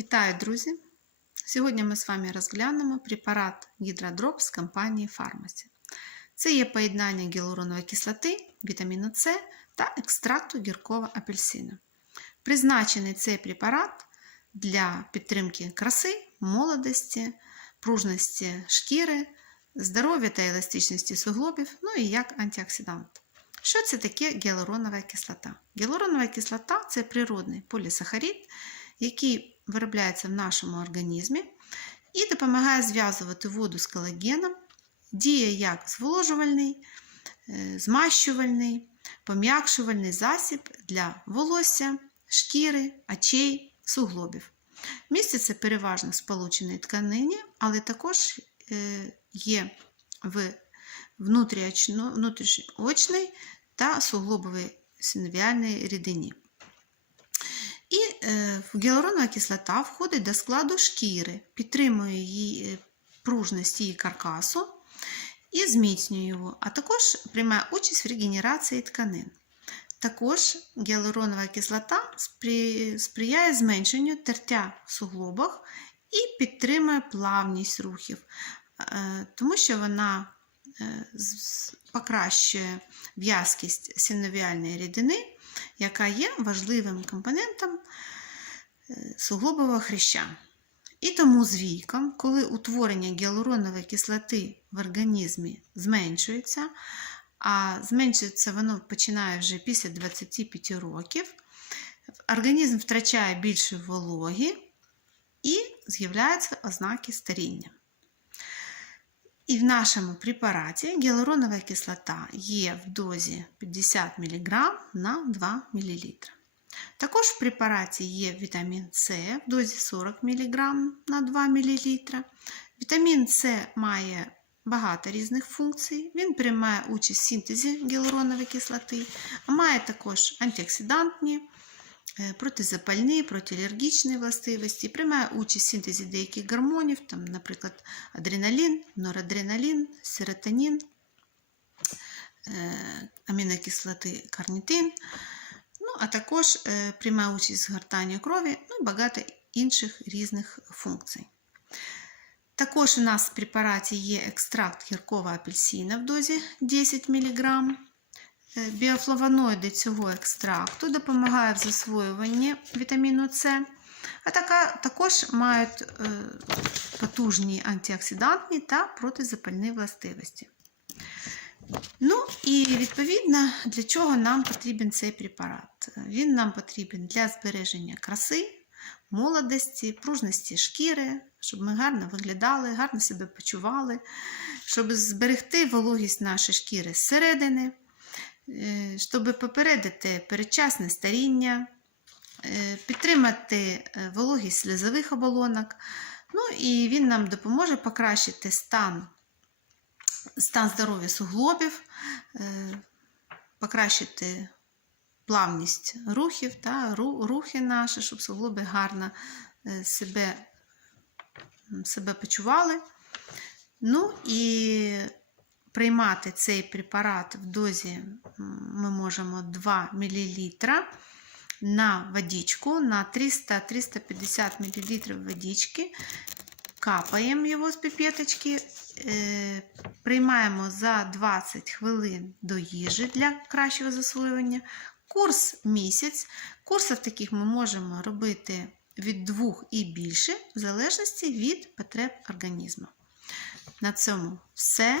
Вітаю, друзі! Сьогодні ми з вами розглянемо препарат Гідродроп з компанії Pharmacy. Це є поєднання гіалуронової кислоти, вітаміну С та екстракту гіркого апельсину. Призначений цей препарат для підтримки краси, молодості, пружності шкіри, здоров'я та еластичності суглобів, ну і як антиоксидант. Що це таке гіалуронова кислота? Гіалуронова кислота це природний полісахарид, який виробляється в нашому організмі і допомагає зв'язувати воду з колагеном, діє як зволожувальний, е, змащувальний, пом'якшувальний засіб для волосся, шкіри, очей, суглобів. Міститься переважно в сполученій тканині, але також е, є в внутрішньоочній та суглобовій синовіальній рідині. Е, гіалуронова кислота входить до складу шкіри, підтримує її е, пружність її каркасу і зміцнює його, а також приймає участь в регенерації тканин. Також гіалуронова кислота сприяє зменшенню тертя в суглобах і підтримує плавність рухів, е, тому що вона покращує в'язкість синовіальної рідини, яка є важливим компонентом е, суглобового хряща. І тому з віком, коли утворення гіалуронової кислоти в організмі зменшується, а зменшується воно починає вже після 25 років, організм втрачає більше вологи і з'являються ознаки старіння. І в нашому препараті гіалуронова кислота є в дозі 50 мг на 2 мл. Також в препараті є вітамін С в дозі 40 мг на 2 мл. Вітамін С має багато різних функцій. Він приймає участь в синтезі гіалуронової кислоти, а має також антиоксидантні, е, протизапальні, протиалергічні властивості, приймає участь в синтезі деяких гормонів, там, наприклад, адреналін, норадреналін, серотонін, е, амінокислоти карнітин. Ну, а також е, приймає участь в згортанні крові, ну і багато інших різних функцій. Також у нас в препараті є екстракт гіркого апельсина в дозі 10 мг. Е, Біофлавоноїди цього екстракту допомагають в засвоюванні вітаміну С, а така, також мають е, потужні антиоксидантні та протизапальні властивості. Ну і відповідно, для чого нам потрібен цей препарат? Він нам потрібен для збереження краси, молодості, пружності шкіри, щоб ми гарно виглядали, гарно себе почували, щоб зберегти вологість нашої шкіри зсередини, е, щоб попередити передчасне старіння, е, підтримати е, вологість сльозових оболонок. Ну і він нам допоможе покращити стан стан здоров'я суглобів, е, покращити плавність рухів та рухи наші, щоб суглоби гарно е, себе, себе почували. Ну і приймати цей препарат в дозі ми можемо 2 мл на водичку, на 300-350 мл водички. Капаємо його з піпеточки, е, приймаємо за 20 хвилин до їжі для кращого засвоювання. Курс місяць. Курсів таких ми можемо робити від 2 і більше, в залежності від потреб організму. На цьому все.